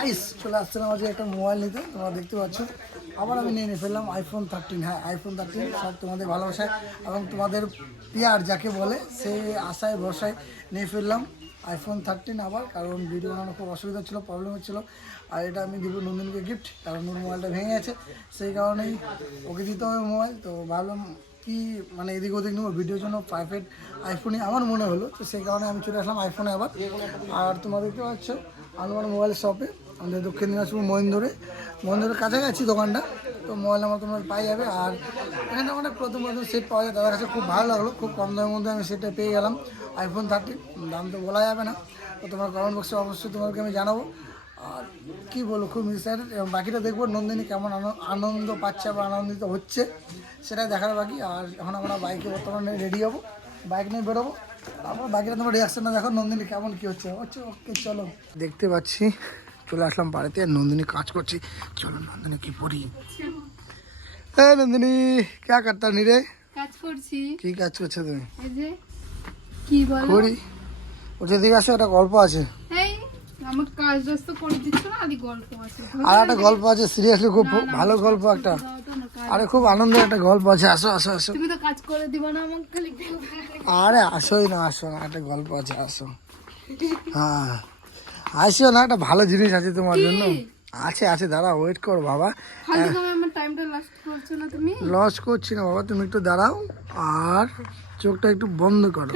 Guys চলে আসছিলাম আজকে একটা মোবাইল নিতে, তোমরা দেখতে পাচ্ছ। আবার আমি নিয়ে নিয়ে ফেললাম আইফোন থার্টিন হ্যাঁ আইফোন থার্টিন সব তোমাদের ভালোবাসায় এবং তোমাদের পিয়ার যাকে বলে, সে আশায়, ভরসায় নিয়ে ফেললাম আইফোন থার্টিন আবার, কারণ ভিডিও বানানো খুব অসুবিধা ছিল প্রবলেম হচ্ছিল। আর এটা আমি দিব নন্দিনীকে গিফট কারণ ওর মোবাইলটা ভেঙে গেছে। সেই কারণেই ওকে দিতে হবে মোবাইল তো ভাবলাম কি মানে এদিক ওদিক নেব ভিডিওর জন্য প্রাইভেট আইফোনই আমার মনে হলো। তো সেই কারণে আমি চলে আসলাম আইফোনে আবার। আর তোমরা দেখতে পাচ্ছ আমি আমার মোবাইল শপে আমাদের দক্ষিণ দিনাজপুর মহেন্দ্রে। মহেন্দ্রের কাছাকাছি দোকানটা। তো মোবাইল আমার তোমরা পাই যাবে। আর এখানে অনেক প্রথম প্রথম সেট পাওয়া যায়। তাদের কাছে খুব ভালো লাগল। খুব কম দামের মধ্যে আমি সেটটা পেয়ে গেলাম। আইফোন থার্টি দাম তো বলা যাবে না। তো তোমার কমেন্ট বক্সে অবশ্যই তোমাকে আমি জানাব। আর কী বলব, খুব এক্সাইটেড এবং বাকিটা দেখব, নন্দিনী কেমন আন- আনন্দ পাচ্ছে বা আনন্দিত হচ্ছে, সেটাই দেখার বাকি। আর এখন আমরা বাইকে বর্তমানে রেডি হব। বাইক নিয়ে বেরোবো। তারপর বাকিটা তোমার রিয়াকশনটা দেখো। নন্দিনী কেমন কী হচ্ছে? হচ্ছে ওকে চলো। দেখতে পাচ্ছি। চলে আসলাম বাড়িতে আর নন্দিনী কাজ করছি। চলো নন্দিনী কি পড়ি? হ্যাঁ নন্দিনী কে করতা নি রে? কাজ করছি। কি কাজ করছ তুমি? এই যে কি বলো? করি ওটা দিকে আসো একটা গল্প আছে। এই আমার কাজ টাজ করে দিচ্ছ না আদি গল্প আছে। আর একটা গল্প আছে সিরিয়াসলি খুব ভালো গল্প একটা। আরে খুব আনন্দের একটা গল্প আছে আসো আসো আসো। তুমি তো কাজ করে দিবা না আমাকে খালি। আরে আসোই না আসো একটা গল্প আছে আসো। হ্যাঁ। আসিও না একটা ভালো জিনিস আছে তোমার জন্য। আছে আছে দাঁড়া ওয়েট করো বাবা। লস করছি না বাবা তুমি একটু দাঁড়াও আর চোখটা একটু বন্ধ করো।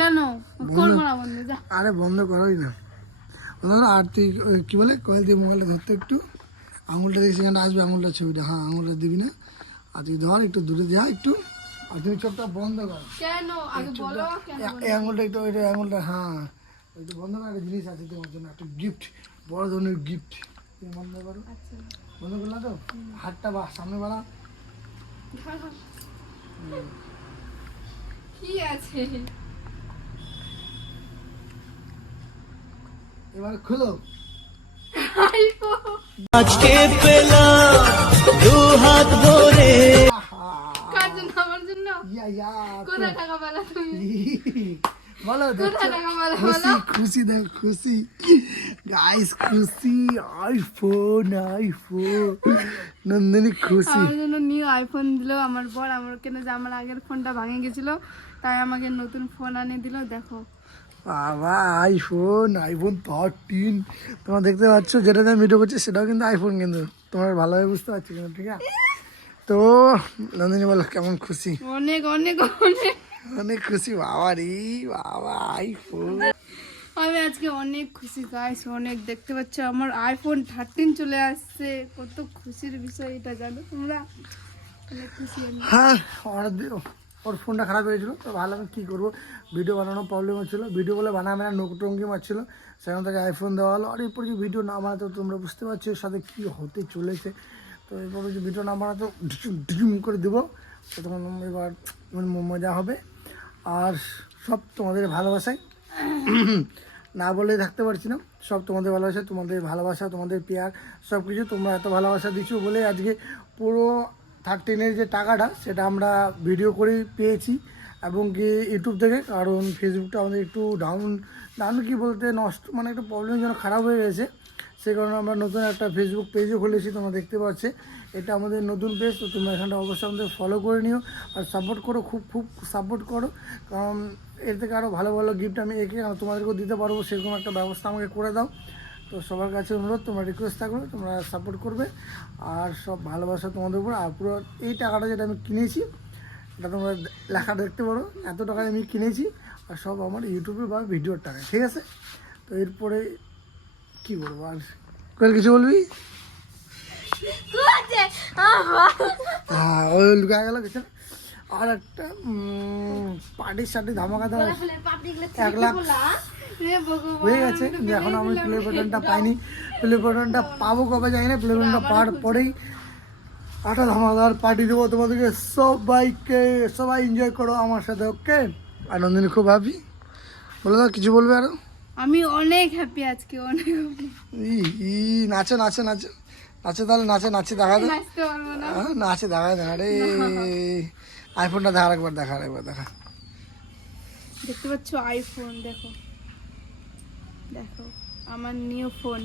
আরে বন্ধ করোই না। আর তুই কি বলে কয়েল দিয়ে মোবাইলটা ধরতে একটু। আঙুলটা দেখছি এখানে আসবে আঙুলটা ছবিটা। হ্যাঁ আঙুলটা দিবি না। আর তুই ধর একটু দূরে যা একটু। আর তুমি চোখটা বন্ধ করো। কেন? আগে বলো এই আঙুলটা একটু ওইটা আঙুলটা হ্যাঁ। ওইটা বন্ধ করার একটা জিনিস আছে তোমার জন্য একটা গিফট বড় ধরনের গিফট তুমি বন্ধ করো। আচ্ছা। বন্ধ করলা তো? হাতটা বা সামনে বাড়া। কি আছে? এবার খুলো। আজকে পেলাম দু হাত ভরে কার জন্য? আমার জন্য? ইয়া ইয়া কোথায় টাকা পেলা তুমি? বলো খুশি খুশি দেখ খুশি। গাইস খুশি আইফোন আইফোন নন্দিনী খুশি। আমার জন্য নিউ আইফোন দিলো আমার বর আমার কেন যে আমার আগের ফোনটা ভাঙে গেছিল তাই আমাকে নতুন ফোন আনিয়ে দিলো দেখো। বাবা আইফোন আইফোন থার্টিন তোমরা দেখতে পাচ্ছ যেটাতে আমি ভিডিও করছি সেটাও কিন্তু আইফোন কিন্তু। তোমার ভালোভাবে বুঝতে পারছ কিন্তু ঠিক আছে? তো নন্দিনী বলো কেমন খুশি? অনেক অনেক অনেক। অনেক খুশি বাবা রে বাবা আইফোন আমি আজকে অনেক খুশি গাইস অনেক। দেখতে পাচ্ছ আমার আইফোন থার্টিন চলে আসছে। কত খুশির বিষয় এটা জানো তোমরা? অনেক খুশি হ্যাঁ ওর ফোনটা খারাপ হয়েছিল তো ভাবলাম কী করব? ভিডিও বানানোর প্রবলেম হচ্ছিল ভিডিও বলে বানাবে না নোকটঙ্গি মারছিল। সেখান থেকে আইফোন দেওয়া হলো। আর এরপর যে ভিডিও না বানাতো তোমরা বুঝতে পারছ এর সাথে কী হতে চলেছে। তো এরপর যে ভিডিও না বানাতো ঢিচুম করে দেবো। তো তখন এবার মানে মজা হবে। আর সব তোমাদের ভালোবাসায় না বলে থাকতে পারছি না। সব তোমাদের ভালোবাসা তোমাদের ভালোবাসা, তোমাদের পেয়ার সব কিছু তোমরা এত ভালোবাসা দিচ্ছ বলে আজকে পুরো থার্টিনের যে টাকাটা, সেটা আমরা ভিডিও করেই পেয়েছি এবং কি ইউটিউব থেকে, কারণ ফেসবুকটা আমাদের একটু ডাউন ডাউন কি বলতে নষ্ট মানে একটু প্রবলেমের জন্য খারাপ হয়ে গেছে। সেই কারণে আমরা নতুন একটা ফেসবুক পেজও খুলেছি, তোমরা দেখতে পাচ্ছে। এটা আমাদের নতুন পেজ তো তোমরা এখানটা অবশ্যই আমাদের ফলো করে নিও আর সাপোর্ট করো, খুব খুব সাপোর্ট করো। কারণ এর থেকে আরও ভালো ভালো গিফট আমি একে তোমাদেরকেও দিতে পারব, সেরকম একটা ব্যবস্থা আমাকে করে দাও। তো সবার কাছে অনুরোধ, তোমরা রিকোয়েস্ট থাকবে তোমরা সাপোর্ট করবে। আর সব ভালোবাসা তোমাদের উপর, আর পুরো এই টাকাটা যেটা আমি কিনেছি, এটা তোমরা লেখা দেখতে পারো, এত টাকায় আমি কিনেছি। আর সব আমার ইউটিউবে বা ভিডিওর টাকা ঠিক আছে? তো এরপরে কি বলব আর? কোয়েল কিছু বলবি? হ্যাঁ ওই গেল কিছু আর একটা পার্টির সাথে ধামাকা দেওয়া এক লাখ। হয়ে গেছে। এখন আমি প্লে বাটনটা পাইনি। প্লে বাটনটা পাবো কবে জানি না। প্লে বাটনটা পাওয়ার পরেই আটা ধামাদার পার্টি দেবো তোমাদেরকে। সবাইকে সবাই এনজয় করো আমার সাথে ওকে আনন্দিনী খুব হ্যাপি বলে দাও কিছু বলবে আরও? আমি অনেক হ্যাপি আজকে অনেক ই নাচো নাচো নাচো। নাচো তাহলে নাচে নাচে দেখা দাও নাচতে পারব না। নাচে দেখা দে আরে আইফোনটা দেখা একবার দেখা একবার দেখা। দেখতে পাচ্ছ আইফোন দেখো। দেখো আমার নিউ ফোন